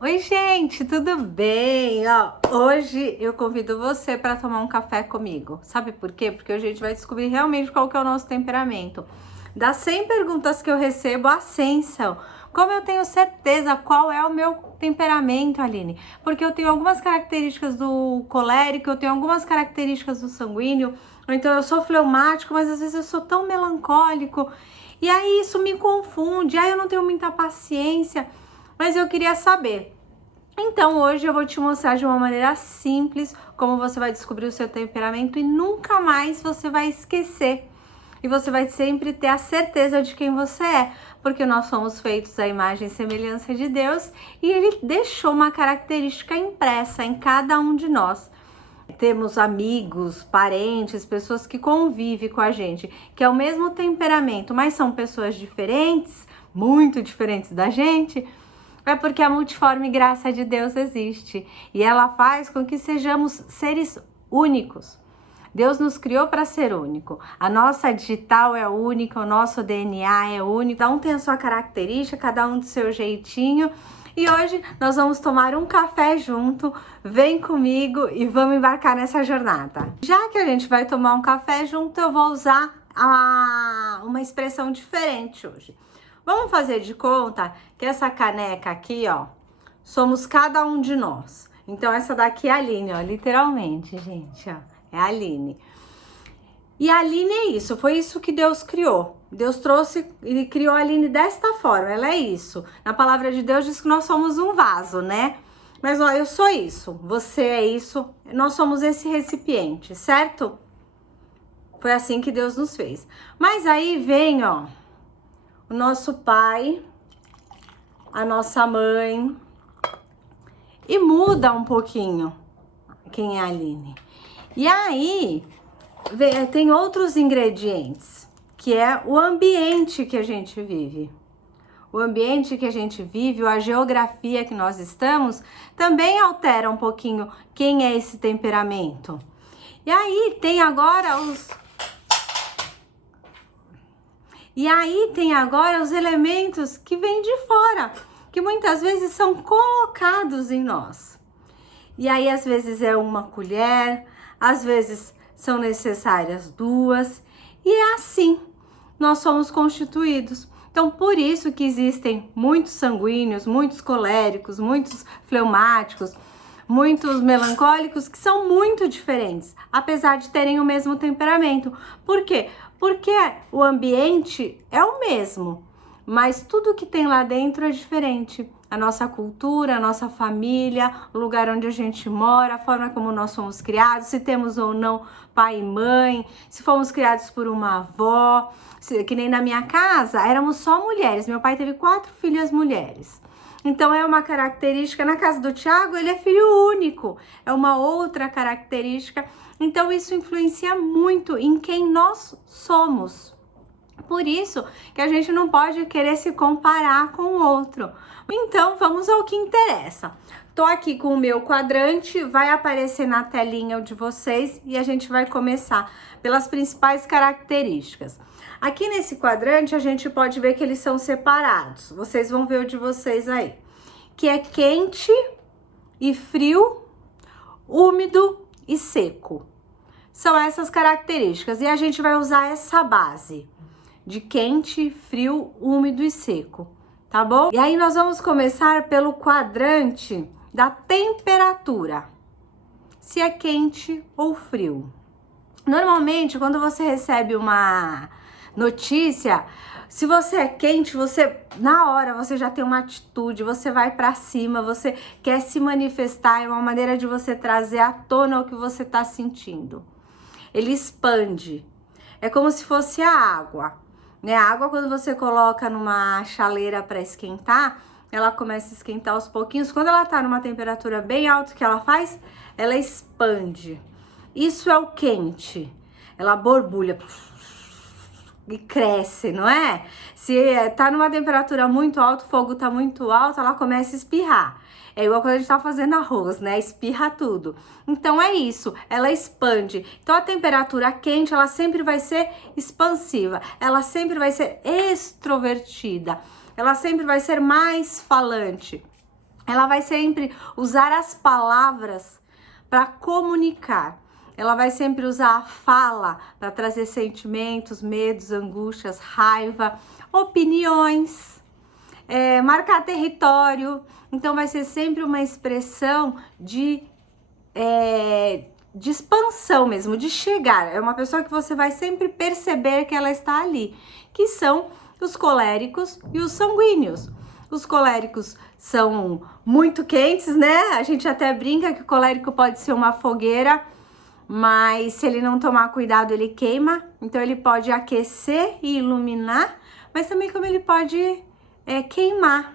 Oi, gente, tudo bem? Hoje eu convido você para tomar um café comigo. Sabe por quê? Porque hoje a gente vai descobrir realmente qual que é o nosso temperamento. Das 100 perguntas que eu recebo, as 100 são: como eu tenho certeza qual é o meu temperamento, Aline? Porque eu tenho algumas características do colérico, eu tenho algumas características do sanguíneo, ou então eu sou fleumático, mas às vezes eu sou tão melancólico. E aí isso me confunde, aí eu não tenho muita paciência. Mas eu queria saber. Então hoje eu vou te mostrar de uma maneira simples como você vai descobrir o seu temperamento e nunca mais você vai esquecer. E você vai sempre ter a certeza de quem você é, porque nós somos feitos à imagem e semelhança de Deus e Ele deixou uma característica impressa em cada um de nós. Temos amigos, parentes, pessoas que convivem com a gente, que é o mesmo temperamento, mas são pessoas diferentes, muito diferentes da gente. É porque a multiforme graça de Deus existe e ela faz com que sejamos seres únicos. Deus nos criou para ser único. A nossa digital é única, o nosso DNA é único. Cada um tem a sua característica, cada um do seu jeitinho. E hoje nós vamos tomar um café junto. Vem comigo e vamos embarcar nessa jornada. Já que a gente vai tomar um café junto, eu vou usar uma expressão diferente hoje. Vamos fazer de conta que essa caneca aqui, ó, somos cada um de nós. Então, essa daqui é a Aline, ó, literalmente, gente, ó, é a Aline. E a Aline é isso, foi isso que Deus criou. Deus trouxe e criou a Aline desta forma, ela é isso. Na palavra de Deus diz que nós somos um vaso, né? Mas, ó, eu sou isso, você é isso, nós somos esse recipiente, certo? Foi assim que Deus nos fez. Mas aí vem, ó, o nosso pai, a nossa mãe, e muda um pouquinho quem é a Aline. E aí tem outros ingredientes, que é o ambiente que a gente vive. O ambiente que a gente vive, a geografia que nós estamos, também altera um pouquinho quem é esse temperamento. E aí tem agora os elementos que vêm de fora, que muitas vezes são colocados em nós. E aí, às vezes é uma colher, às vezes são necessárias duas, e é assim nós somos constituídos. Então, por isso que existem muitos sanguíneos, muitos coléricos, muitos fleumáticos, muitos melancólicos que são muito diferentes, apesar de terem o mesmo temperamento. Por quê? Porque o ambiente é o mesmo, mas tudo que tem lá dentro é diferente. A nossa cultura, a nossa família, o lugar onde a gente mora, a forma como nós somos criados, se temos ou não pai e mãe, se fomos criados por uma avó, que nem na minha casa, éramos só mulheres. Meu pai teve 4 filhas mulheres. Então é uma característica, na casa do Tiago ele é filho único, é uma outra característica, então isso influencia muito em quem nós somos. Por isso que a gente não pode querer se comparar com o outro. Então vamos ao que interessa. Tô aqui com o meu quadrante, vai aparecer na telinha o de vocês e a gente vai começar pelas principais características. Aqui nesse quadrante a gente pode ver que eles são separados. Vocês vão ver o de vocês aí. Que é quente e frio, úmido e seco. São essas características. E a gente vai usar essa base de quente, frio, úmido e seco, tá bom? E aí nós vamos começar pelo quadrante da temperatura. Se é quente ou frio. Normalmente, quando você recebe uma notícia, se você é quente, você na hora você já tem uma atitude, você vai para cima, você quer se manifestar, é uma maneira de você trazer à tona o que você tá sentindo. Ele expande. É como se fosse a água, né? A água, quando você coloca numa chaleira para esquentar, ela começa a esquentar aos pouquinhos. Quando ela tá numa temperatura bem alta, o que ela faz? Ela expande. Isso é o quente. Ela borbulha e cresce, não é? Se tá numa temperatura muito alta, o fogo tá muito alto, ela começa a espirrar. É igual quando a gente tá fazendo arroz, né? Espirra tudo. Então é isso, ela expande. Então a temperatura quente, ela sempre vai ser expansiva, ela sempre vai ser extrovertida, ela sempre vai ser mais falante. Ela vai sempre usar as palavras para comunicar. Ela vai sempre usar a fala para trazer sentimentos, medos, angústias, raiva, opiniões, marcar território. Então vai ser sempre uma expressão de expansão mesmo, de chegar. É uma pessoa que você vai sempre perceber que ela está ali, que são os coléricos e os sanguíneos. Os coléricos são muito quentes, né? A gente até brinca que o colérico pode ser uma fogueira, mas se ele não tomar cuidado, ele queima. Então ele pode aquecer e iluminar, mas também como ele pode queimar.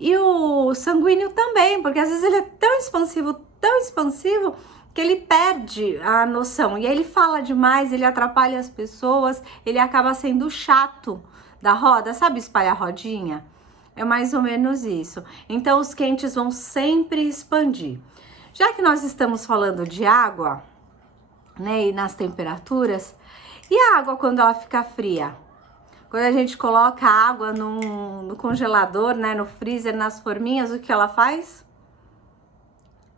E o sanguíneo também, porque às vezes ele é tão expansivo, que ele perde a noção. E aí ele fala demais, ele atrapalha as pessoas, ele acaba sendo chato da roda, sabe espalhar rodinha? É mais ou menos isso. Então os quentes vão sempre expandir. Já que nós estamos falando de água, né, e nas temperaturas, e a água quando ela fica fria? Quando a gente coloca a água no congelador, né, no freezer, nas forminhas, o que ela faz?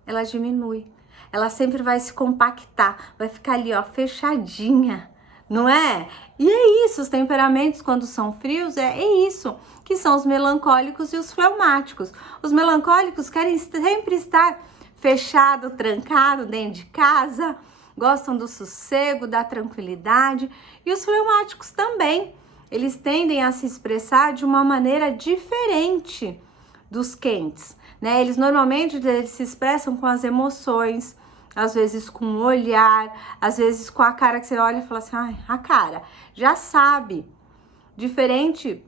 Ela diminui. Ela sempre vai se compactar, vai ficar ali, ó, fechadinha, não é? E é isso, os temperamentos quando são frios, é isso, que são os melancólicos e os fleumáticos. Os melancólicos querem sempre estar fechado, trancado dentro de casa, gostam do sossego, da tranquilidade, e os fleumáticos também. Eles tendem a se expressar de uma maneira diferente dos quentes, né? Eles normalmente se expressam com as emoções, às vezes com o olhar, às vezes com a cara que você olha e fala assim, ai, a cara, já sabe. Diferente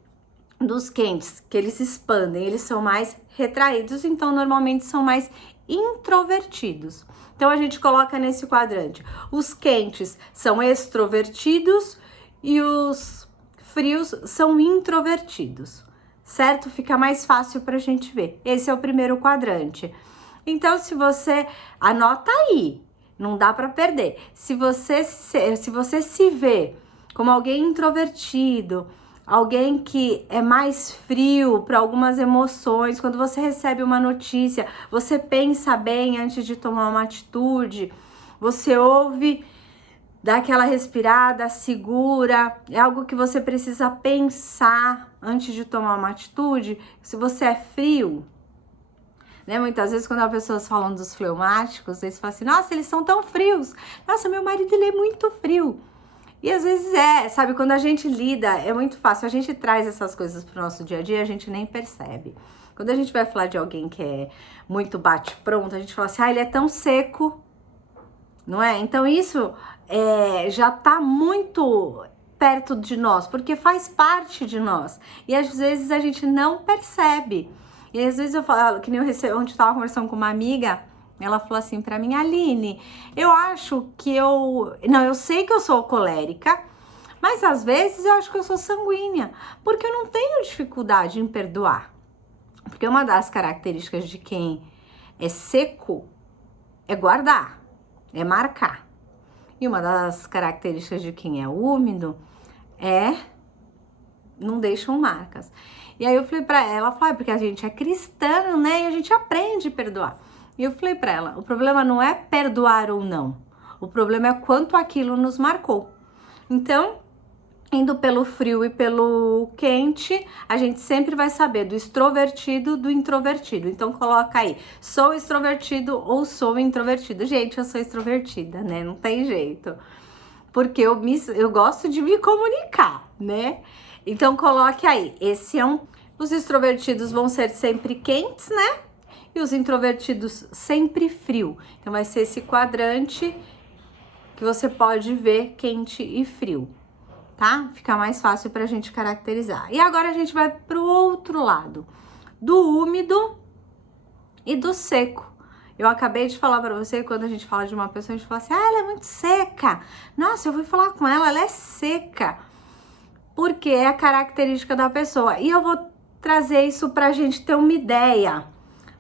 dos quentes, que eles se expandem, eles são mais retraídos, então normalmente são mais introvertidos. Então a gente coloca nesse quadrante. Os quentes são extrovertidos e os frios são introvertidos, certo? Fica mais fácil pra gente ver. Esse é o primeiro quadrante. Então, se você anota aí, não dá para perder. Se você se vê como alguém introvertido, alguém que é mais frio para algumas emoções, quando você recebe uma notícia, você pensa bem antes de tomar uma atitude, você ouve, dá aquela respirada, segura, é algo que você precisa pensar antes de tomar uma atitude. Se você é frio, né? Muitas vezes quando as pessoas falam dos fleumáticos, eles falam assim, nossa, eles são tão frios, nossa, meu marido ele é muito frio. E às vezes sabe, quando a gente lida, é muito fácil, a gente traz essas coisas pro nosso dia a dia, a gente nem percebe. Quando a gente vai falar de alguém que é muito bate-pronto, a gente fala assim, ah, ele é tão seco, não é? Então isso já tá muito perto de nós, porque faz parte de nós. E às vezes a gente não percebe. E às vezes eu falo, que nem ontem eu tava conversando com uma amiga, ela falou assim pra mim, Aline, eu acho que eu sei que eu sou colérica, mas às vezes eu acho que eu sou sanguínea, porque eu não tenho dificuldade em perdoar. Porque uma das características de quem é seco é guardar, é marcar. E uma das características de quem é úmido não deixam marcas. E aí eu falei pra ela, porque a gente é cristã, né? E a gente aprende a perdoar. E eu falei pra ela, o problema não é perdoar ou não. O problema é quanto aquilo nos marcou. Então, indo pelo frio e pelo quente, a gente sempre vai saber do extrovertido do introvertido. Então coloca aí, sou extrovertido ou sou introvertido. Gente, eu sou extrovertida, né? Não tem jeito. Porque eu gosto de me comunicar, né? Então coloque aí, os extrovertidos vão ser sempre quentes, né? E os introvertidos sempre frio. Então vai ser esse quadrante que você pode ver quente e frio, tá? Fica mais fácil pra gente caracterizar. E agora a gente vai pro outro lado, do úmido e do seco. Eu acabei de falar pra você, quando a gente fala de uma pessoa, a gente fala assim, ela é muito seca. Nossa, eu fui falar com ela é seca. Porque é a característica da pessoa. E eu vou trazer isso pra gente ter uma ideia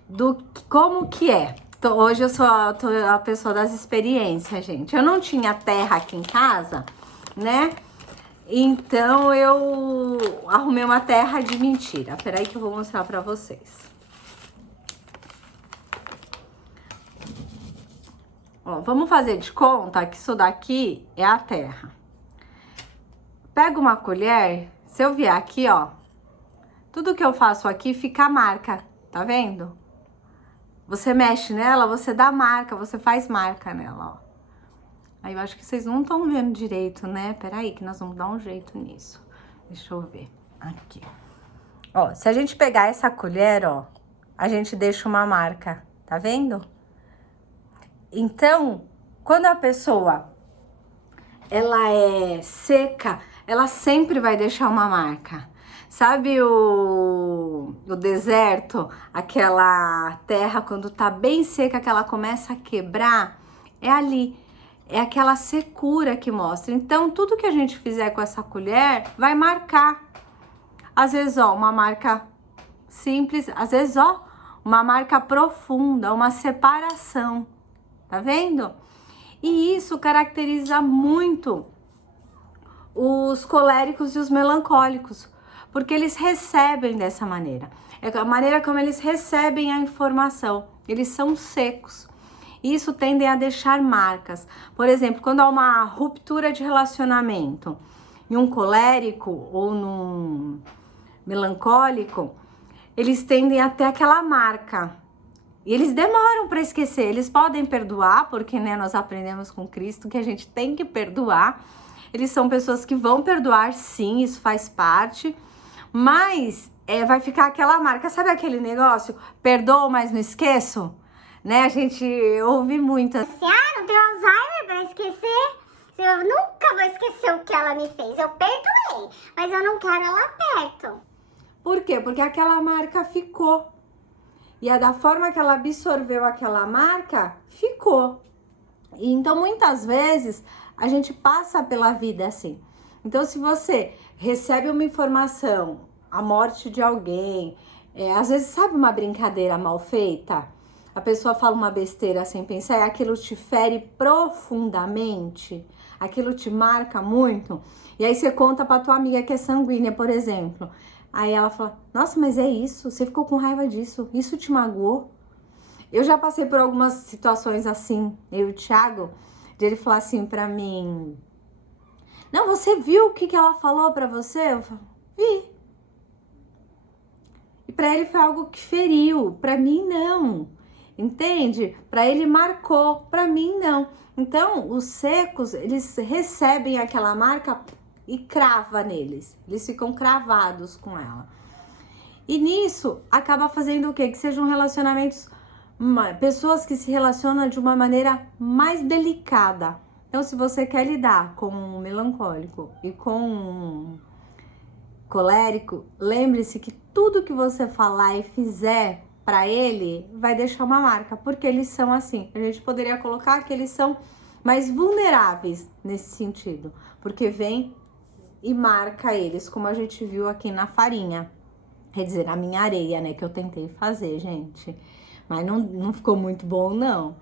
do como que é. Hoje eu sou a pessoa das experiências, gente. Eu não tinha terra aqui em casa, né? Então eu arrumei uma terra de mentira. Peraí que eu vou mostrar pra vocês. Ó, vamos fazer de conta que isso daqui é a terra. Pega uma colher, se eu vier aqui, ó, tudo que eu faço aqui fica a marca, tá vendo? Você mexe nela, você dá marca, você faz marca nela, ó. Aí eu acho que vocês não estão vendo direito, né? Peraí que nós vamos dar um jeito nisso. Deixa eu ver. Aqui. Ó, se a gente pegar essa colher, ó, a gente deixa uma marca, tá vendo? Então, quando a pessoa, ela é seca, ela sempre vai deixar uma marca. Sabe o deserto, aquela terra quando tá bem seca, que ela começa a quebrar? É ali. É aquela secura que mostra. Então, tudo que a gente fizer com essa colher vai marcar. Às vezes, ó, uma marca simples. Às vezes, ó, uma marca profunda, uma separação. Tá vendo? E isso caracteriza muito os coléricos e os melancólicos. Porque eles recebem dessa maneira. É a maneira como eles recebem a informação. Eles são secos. Isso tende a deixar marcas. Por exemplo, quando há uma ruptura de relacionamento em um colérico ou num melancólico, eles tendem a ter aquela marca. E eles demoram para esquecer. Eles podem perdoar, porque né, nós aprendemos com Cristo que a gente tem que perdoar. Eles são pessoas que vão perdoar, sim, isso faz parte. Mas vai ficar aquela marca. Sabe aquele negócio? Perdoo, mas não esqueço? Né? A gente ouve muito. Não tenho Alzheimer pra esquecer. Eu nunca vou esquecer o que ela me fez. Eu perdoei, mas eu não quero ela perto. Por quê? Porque aquela marca ficou. E da forma que ela absorveu aquela marca, ficou. E então, muitas vezes, a gente passa pela vida assim. Então, se você recebe uma informação, a morte de alguém, às vezes, sabe uma brincadeira mal feita? A pessoa fala uma besteira sem pensar e aquilo te fere profundamente, aquilo te marca muito. E aí você conta pra tua amiga que é sanguínea, por exemplo. Aí ela fala, nossa, mas é isso? Você ficou com raiva disso? Isso te magoou? Eu já passei por algumas situações assim, eu e o Thiago, de ele falar assim pra mim, não, você viu o que ela falou pra você? Eu falo, vi. E pra ele foi algo que feriu, pra mim não. Entende? Para ele marcou, para mim não. Então, os secos, eles recebem aquela marca e crava neles. Eles ficam cravados com ela. E nisso, acaba fazendo o quê? Que sejam relacionamentos, pessoas que se relacionam de uma maneira mais delicada. Então, se você quer lidar com um melancólico e com um colérico, lembre-se que tudo que você falar e fizer para ele, vai deixar uma marca, porque eles são assim. A gente poderia colocar que eles são mais vulneráveis nesse sentido, porque vem e marca eles, como a gente viu aqui na farinha. Quer dizer, na minha areia, né, que eu tentei fazer, gente. Mas não ficou muito bom, não.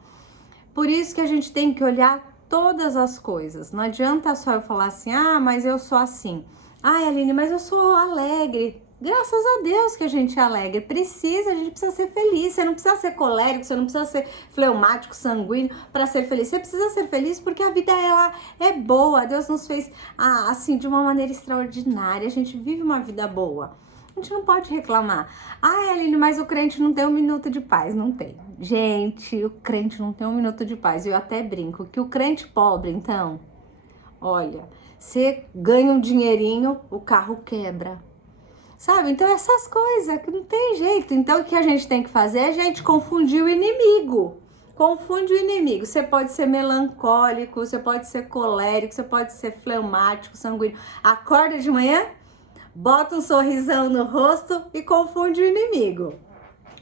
Por isso que a gente tem que olhar todas as coisas. Não adianta só eu falar assim, ah, mas eu sou assim. Ah, Aline, mas eu sou alegre. Graças a Deus que a gente é alegre. A gente precisa ser feliz. Você não precisa ser colérico, você não precisa ser fleumático, sanguíneo para ser feliz. Você precisa ser feliz porque a vida ela é boa. Deus nos fez assim de uma maneira extraordinária. A gente vive uma vida boa. A gente não pode reclamar. Ah, Aline, mas o crente não tem um minuto de paz. Não tem. Gente, o crente não tem um minuto de paz. Eu até brinco que o crente pobre, então, olha, você ganha um dinheirinho, o carro quebra. Sabe? Então essas coisas que não tem jeito. Então o que a gente tem que fazer é a gente confundir o inimigo. Confunde o inimigo. Você pode ser melancólico, você pode ser colérico, você pode ser fleumático, sanguíneo. Acorda de manhã, bota um sorrisão no rosto e confunde o inimigo.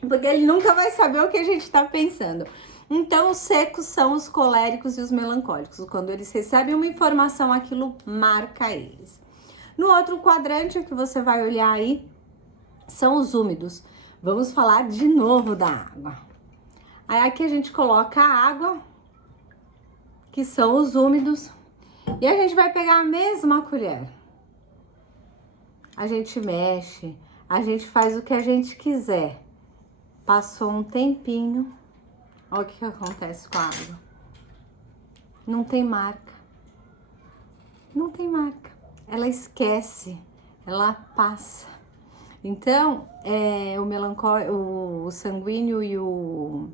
Porque ele nunca vai saber o que a gente está pensando. Então os secos são os coléricos e os melancólicos. Quando eles recebem uma informação, aquilo marca eles. No outro quadrante que você vai olhar aí, são os úmidos. Vamos falar de novo da água. Aí aqui a gente coloca a água, que são os úmidos, e a gente vai pegar a mesma colher. A gente mexe, a gente faz o que a gente quiser. Passou um tempinho, olha o que acontece com a água. não tem marca. Não tem marca. Ela esquece, ela passa. Então, o sanguíneo e o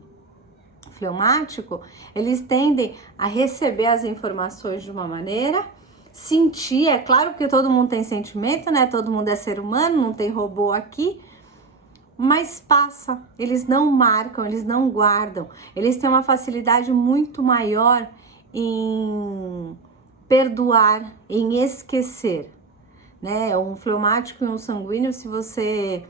fleumático, eles tendem a receber as informações de uma maneira, sentir, é claro que todo mundo tem sentimento, né? Todo mundo é ser humano, não tem robô aqui, mas passa, eles não marcam, eles não guardam, eles têm uma facilidade muito maior em perdoar, em esquecer, né? Um fleumático e um sanguíneo, se você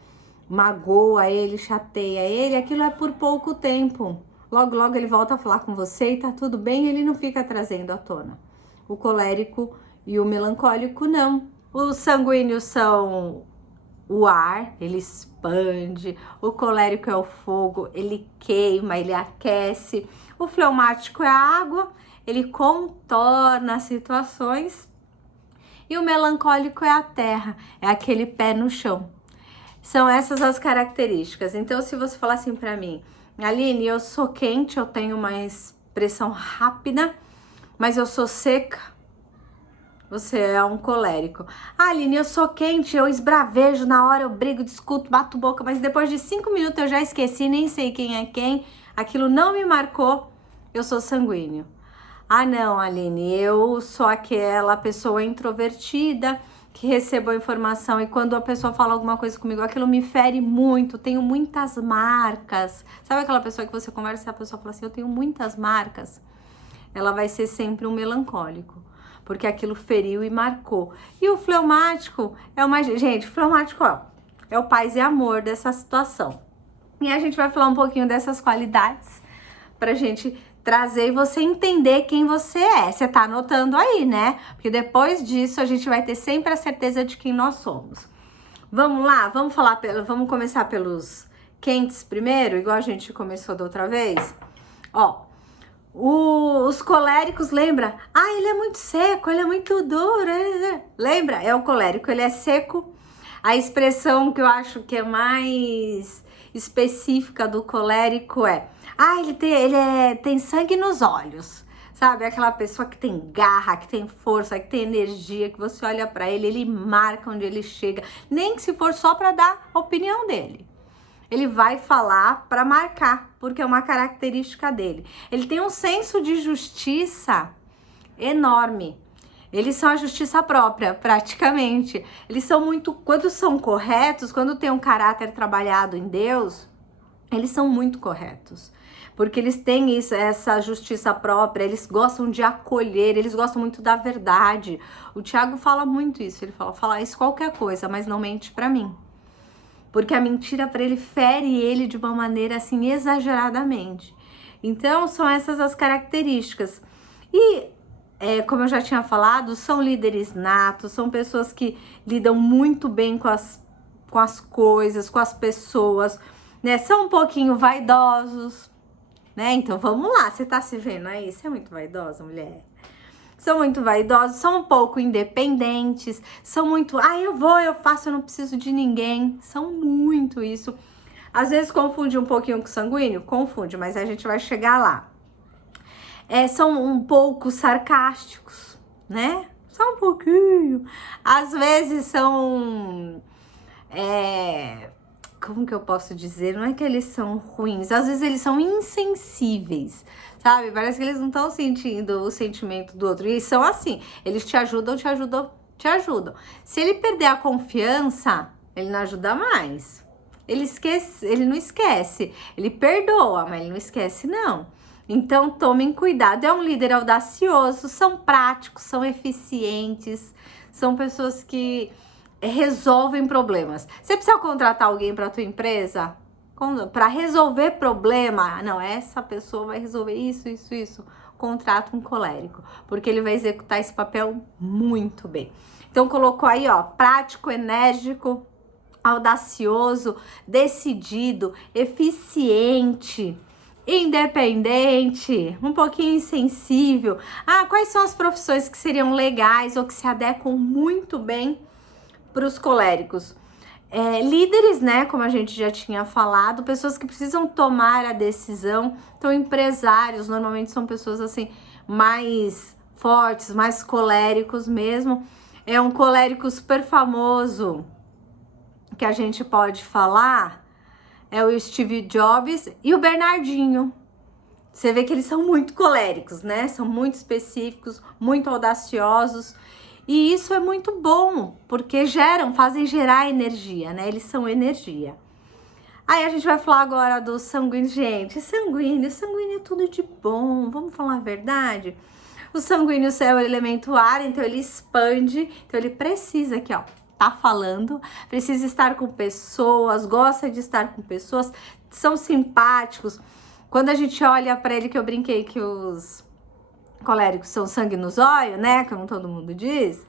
magoa ele, chateia ele, aquilo é por pouco tempo. Logo, logo ele volta a falar com você e tá tudo bem, ele não fica trazendo à tona. O colérico e o melancólico não. Os sanguíneos são o ar, ele expande. O colérico é o fogo, ele queima, ele aquece. O fleumático é a água, ele contorna as situações. E o melancólico é a terra, é aquele pé no chão. São essas as características. Então, se você falar assim pra mim, Aline, eu sou quente, eu tenho uma expressão rápida, mas eu sou seca, você é um colérico. Aline, eu sou quente, eu esbravejo, na hora eu brigo, discuto, bato boca, mas depois de 5 minutos eu já esqueci, nem sei quem é quem, aquilo não me marcou, eu sou sanguíneo. Ah não, Aline, eu sou aquela pessoa introvertida, que recebo a informação e quando a pessoa fala alguma coisa comigo, aquilo me fere muito, tenho muitas marcas. Sabe aquela pessoa que você conversa e a pessoa fala assim, eu tenho muitas marcas? Ela vai ser sempre um melancólico, porque aquilo feriu e marcou. E o fleumático é uma... Gente, o fleumático, ó, é o paz e amor dessa situação. E a gente vai falar um pouquinho dessas qualidades pra gente trazer e você entender quem você é. Você tá anotando aí, né? Porque depois disso a gente vai ter sempre a certeza de quem nós somos. Vamos lá? Vamos começar pelos quentes primeiro, igual a gente começou da outra vez? Ó, os coléricos, lembra? Ah, ele é muito seco, ele é muito duro. Lembra? É o colérico, ele é seco. A expressão que eu acho que é mais específica do colérico é: ah, ele tem sangue nos olhos, sabe? Aquela pessoa que tem garra, que tem força, que tem energia, que você olha pra ele, ele marca onde ele chega, nem que se for só pra dar a opinião dele. Ele vai falar pra marcar, porque é uma característica dele. Ele tem um senso de justiça enorme. Eles são a justiça própria, praticamente. Eles são muito... Quando são corretos, quando tem um caráter trabalhado em Deus, eles são muito corretos. Porque eles têm isso, essa justiça própria, eles gostam de acolher, eles gostam muito da verdade. O Tiago fala muito isso, ele fala isso qualquer coisa, mas não mente pra mim. Porque a mentira pra ele fere ele de uma maneira assim, exageradamente. Então, são essas as características. E... como eu já tinha falado, são líderes natos, são pessoas que lidam muito bem com as coisas, com as pessoas, né? São um pouquinho vaidosos, né? Então vamos lá, você tá se vendo aí? Você é muito vaidosa, mulher? São muito vaidosos, são um pouco independentes, são muito, eu faço, eu não preciso de ninguém. São muito isso. Às vezes confunde um pouquinho com sanguíneo? Confunde, mas a gente vai chegar lá. São um pouco sarcásticos, né? Só um pouquinho. Às vezes são... como que eu posso dizer? Não é que eles são ruins. Às vezes eles são insensíveis, sabe? Parece que eles não estão sentindo o sentimento do outro. E são assim. Eles te ajudam, te ajudam, te ajudam. Se ele perder a confiança, ele não ajuda mais. Ele não esquece. Ele perdoa, mas ele não esquece, não. Então, tomem cuidado. É um líder audacioso, são práticos, são eficientes, são pessoas que resolvem problemas. Você precisa contratar alguém para a tua empresa? Para resolver problema? Não, essa pessoa vai resolver isso. Contrata um colérico, porque ele vai executar esse papel muito bem. Então, colocou aí, ó, prático, enérgico, audacioso, decidido, eficiente, independente, um pouquinho insensível. Quais são as profissões que seriam legais ou que se adequam muito bem para os coléricos? Líderes, né, como a gente já tinha falado, pessoas que precisam tomar a decisão. Então, empresários normalmente são pessoas assim mais fortes, mais coléricos mesmo. É um colérico super famoso que a gente pode falar, é o Steve Jobs e o Bernardinho. Você vê que eles são muito coléricos, né? São muito específicos, muito audaciosos. E isso é muito bom, porque fazem gerar energia, né? Eles são energia. Aí a gente vai falar agora do sanguíneo. Gente, sanguíneo é tudo de bom, vamos falar a verdade? O sanguíneo é o elemento ar, então ele expande, então ele precisa aqui, ó, tá falando, precisa estar com pessoas, gosta de estar com pessoas, são simpáticos. Quando a gente olha para ele, que eu brinquei que os coléricos são sangue nos olhos, né, como todo mundo diz,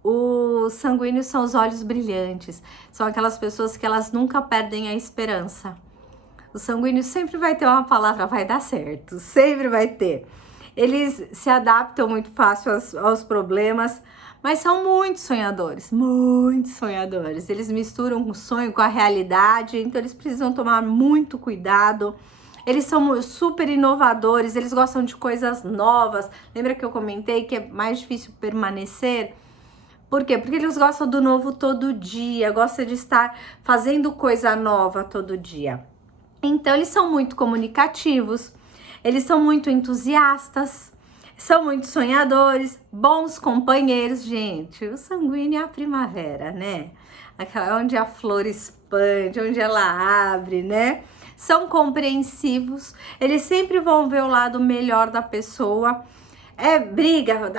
os sanguíneos são os olhos brilhantes, são aquelas pessoas que elas nunca perdem a esperança. O sanguíneo sempre vai ter uma palavra, vai dar certo, sempre vai ter. Eles se adaptam muito fácil aos problemas, mas são muito sonhadores, muito sonhadores. Eles misturam o sonho com a realidade, então eles precisam tomar muito cuidado. Eles são super inovadores, eles gostam de coisas novas. Lembra que eu comentei que é mais difícil permanecer? Por quê? Porque eles gostam do novo todo dia, gostam de estar fazendo coisa nova todo dia. Então, eles são muito comunicativos, eles são muito entusiastas, são muito sonhadores, bons companheiros. Gente, o sanguíneo é a primavera, né? Aquela onde a flor expande, onde ela abre, né? São compreensivos, eles sempre vão ver o lado melhor da pessoa. É briga,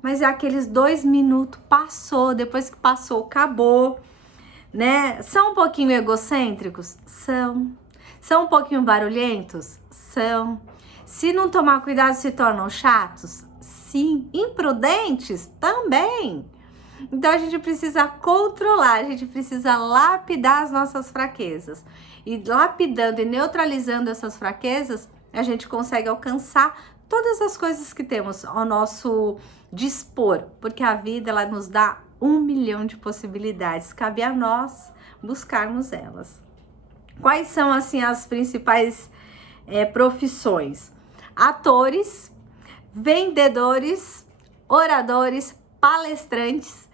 mas é aqueles 2 minutos, passou, depois que passou, acabou, né? São um pouquinho egocêntricos? São. São um pouquinho barulhentos? São. Se não tomar cuidado, se tornam chatos? Sim. Imprudentes? Também. Então a gente precisa controlar, a gente precisa lapidar as nossas fraquezas. E lapidando e neutralizando essas fraquezas, a gente consegue alcançar todas as coisas que temos ao nosso dispor, porque a vida ela nos dá 1 milhão de possibilidades, cabe a nós buscarmos elas. Quais são assim as principais profissões? Atores, vendedores, oradores, palestrantes.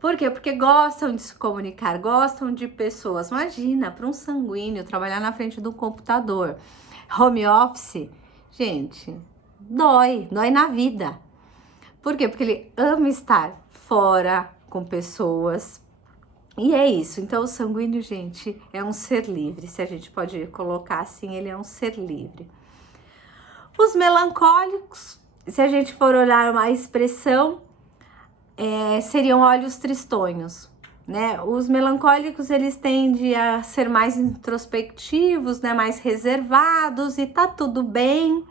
Por quê? Porque gostam de se comunicar, gostam de pessoas. Imagina, para um sanguíneo trabalhar na frente do computador, home office, gente, dói na vida. Por quê? Porque ele ama estar fora com pessoas. E é isso. Então, o sanguíneo, gente, é um ser livre. Se a gente pode colocar assim, ele é um ser livre. Os melancólicos, se a gente for olhar uma expressão, seriam olhos tristonhos, né? Os melancólicos, eles tendem a ser mais introspectivos, né? Mais reservados e tá tudo bem,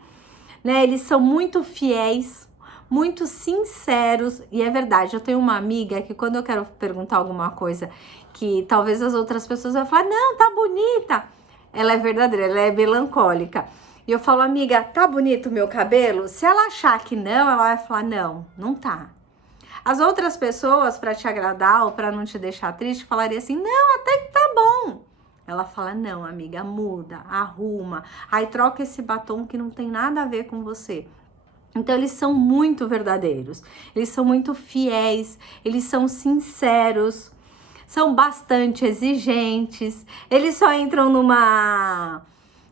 né? Eles são muito fiéis, muito sinceros, e é verdade, eu tenho uma amiga que quando eu quero perguntar alguma coisa que talvez as outras pessoas vão falar, não, tá bonita, ela é verdadeira, ela é melancólica, e eu falo, amiga, tá bonito o meu cabelo? Se ela achar que não, ela vai falar, não tá. As outras pessoas, para te agradar ou para não te deixar triste, falariam assim, não, até que tá bom. Ela fala, não, amiga, muda, arruma, aí troca esse batom que não tem nada a ver com você. Então, eles são muito verdadeiros, eles são muito fiéis, eles são sinceros, são bastante exigentes, eles só entram numa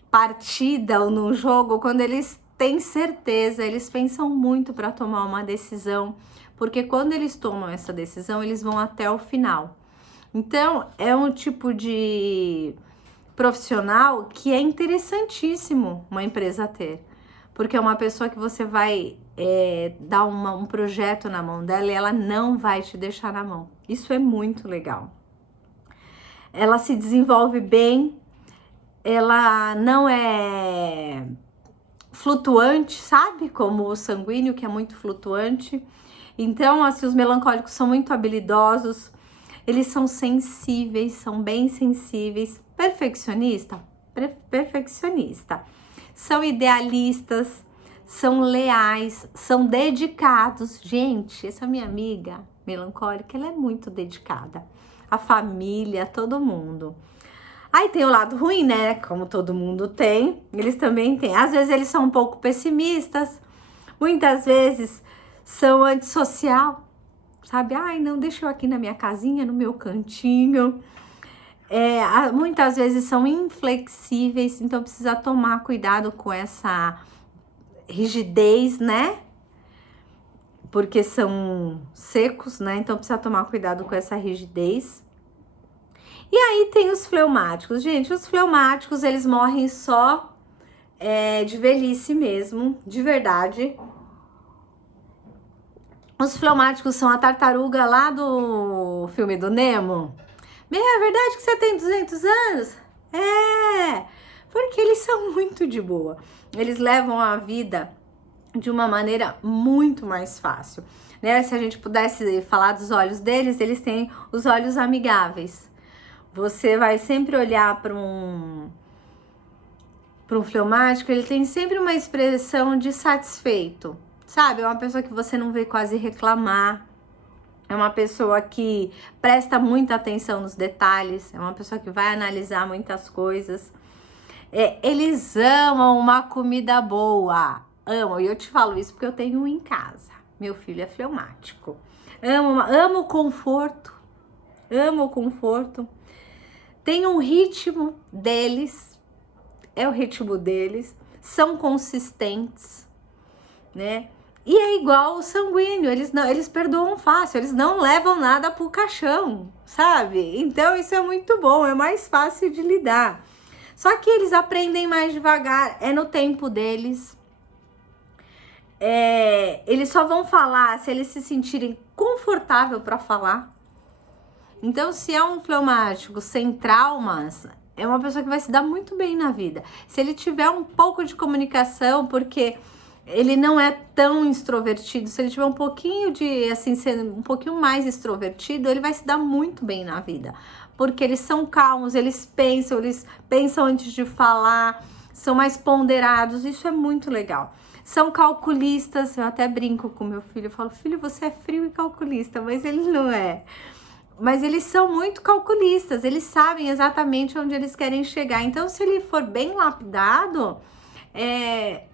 partida ou num jogo quando eles têm certeza, eles pensam muito para tomar uma decisão, porque quando eles tomam essa decisão, eles vão até o final. Então, é um tipo de profissional que é interessantíssimo uma empresa ter. Porque é uma pessoa que você vai dar um projeto na mão dela e ela não vai te deixar na mão. Isso é muito legal. Ela se desenvolve bem, ela não é flutuante, sabe? Como o sanguíneo, que é muito flutuante. Então, assim, os melancólicos são muito habilidosos, eles são sensíveis, são bem sensíveis, perfeccionista. São idealistas, são leais, são dedicados. Gente, essa minha amiga melancólica, ela é muito dedicada. A família, a todo mundo. Aí tem o lado ruim, né? Como todo mundo tem, eles também têm. Às vezes eles são um pouco pessimistas, Muitas vezes são antissocial, sabe? Ai, não, deixa eu aqui na minha casinha, no meu cantinho. Muitas vezes são inflexíveis, então precisa tomar cuidado com essa rigidez, né? Porque são secos, né? Então precisa tomar cuidado com essa rigidez. E aí tem os fleumáticos. Gente, os fleumáticos, eles morrem só de velhice mesmo, de verdade. Os fleumáticos são a tartaruga lá do filme do Nemo. É verdade que você tem 200 anos? Porque eles são muito de boa. Eles levam a vida de uma maneira muito mais fácil, né? Se a gente pudesse falar dos olhos deles, eles têm os olhos amigáveis. Você vai sempre olhar para um fleumático, ele tem sempre uma expressão de satisfeito, sabe? É uma pessoa que você não vê quase reclamar. É uma pessoa que presta muita atenção nos detalhes, é uma pessoa que vai analisar muitas coisas. Eles amam uma comida boa, amam. E eu te falo isso porque eu tenho um em casa. Meu filho é fleumático. Amo o conforto, amo o conforto. Tem um ritmo deles, é o ritmo deles, são consistentes, né? E é igual o sanguíneo, eles perdoam fácil, eles não levam nada pro caixão, sabe? Então isso é muito bom, é mais fácil de lidar. Só que eles aprendem mais devagar, é no tempo deles. Eles só vão falar se eles se sentirem confortável para falar. Então, se é um fleumático sem traumas, é uma pessoa que vai se dar muito bem na vida. Se ele tiver um pouco de comunicação, porque ele não é tão extrovertido, se ele tiver um pouquinho de, assim, ser um pouquinho mais extrovertido, ele vai se dar muito bem na vida. Porque eles são calmos, eles pensam antes de falar, são mais ponderados, isso é muito legal. São calculistas, eu até brinco com meu filho, eu falo, filho, você é frio e calculista, mas ele não é. Mas eles são muito calculistas, eles sabem exatamente onde eles querem chegar. Então, se ele for bem lapidado,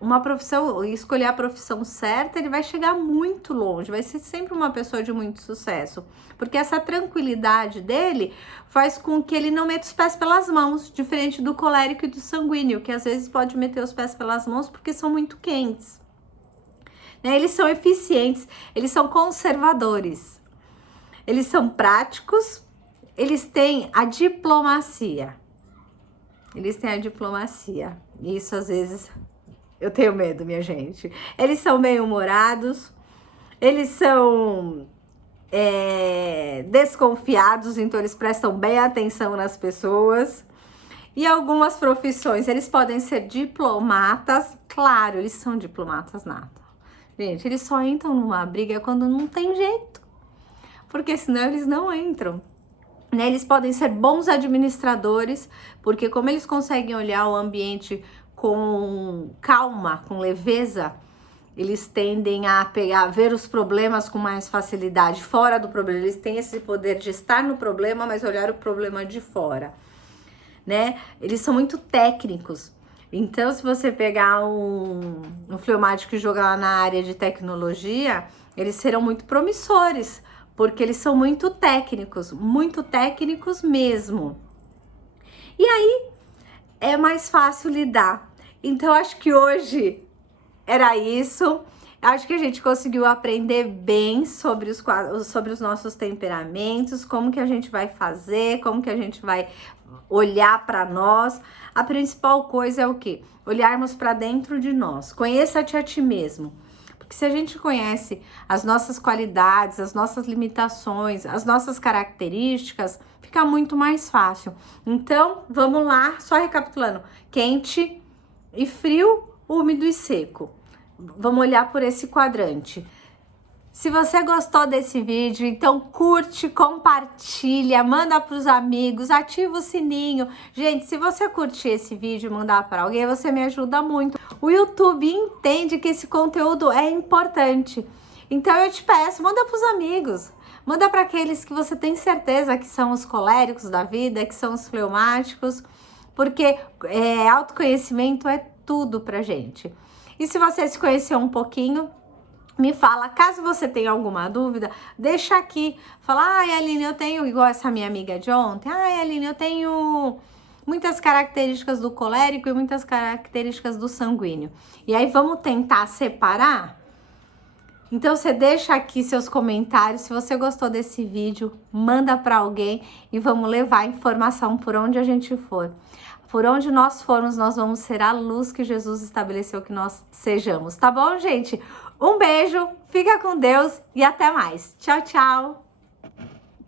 uma profissão, escolher a profissão certa, ele vai chegar muito longe, vai ser sempre uma pessoa de muito sucesso. Porque essa tranquilidade dele faz com que ele não meta os pés pelas mãos, diferente do colérico e do sanguíneo, que às vezes pode meter os pés pelas mãos porque são muito quentes. Né? Eles são eficientes, eles são conservadores, eles são práticos, eles têm a diplomacia. Eles têm a diplomacia. Isso às vezes eu tenho medo, minha gente. Eles são bem-humorados, eles são desconfiados, então eles prestam bem atenção nas pessoas. E algumas profissões, eles podem ser diplomatas, claro, eles são diplomatas nato. Gente, eles só entram numa briga quando não tem jeito, porque senão eles não entram. Né? Eles podem ser bons administradores, porque como eles conseguem olhar o ambiente com calma, com leveza, eles tendem a ver os problemas com mais facilidade, fora do problema. Eles têm esse poder de estar no problema, mas olhar o problema de fora, né? Eles são muito técnicos. Então, se você pegar um fleumático e jogar na área de tecnologia, eles serão muito promissores, porque eles são muito técnicos mesmo. E aí, é mais fácil lidar. Então, acho que hoje era isso. Acho que a gente conseguiu aprender bem sobre os nossos temperamentos, como que a gente vai fazer, como que a gente vai olhar para nós. A principal coisa é o quê? Olharmos para dentro de nós. Conheça-te a ti mesmo. Porque se a gente conhece as nossas qualidades, as nossas limitações, as nossas características, fica muito mais fácil. Então, vamos lá, só recapitulando. Quente e frio, úmido e seco. Vamos olhar por esse quadrante. Se você gostou desse vídeo, então curte, compartilha, manda para os amigos, ativa o sininho. Gente, se você curtir esse vídeo e mandar para alguém, você me ajuda muito. O YouTube entende que esse conteúdo é importante. Então eu te peço, manda para os amigos. Manda para aqueles que você tem certeza que são os coléricos da vida, que são os fleumáticos, porque autoconhecimento é tudo pra gente. E se você se conheceu um pouquinho, me fala, caso você tenha alguma dúvida, deixa aqui. Fala, ai, Aline, eu tenho, igual essa minha amiga de ontem, ai, Aline, eu tenho muitas características do colérico e muitas características do sanguíneo. E aí vamos tentar separar? Então você deixa aqui seus comentários, se você gostou desse vídeo, manda para alguém e vamos levar a informação por onde a gente for. Por onde nós formos, nós vamos ser a luz que Jesus estabeleceu que nós sejamos, tá bom, gente? Um beijo, fica com Deus e até mais. Tchau, tchau!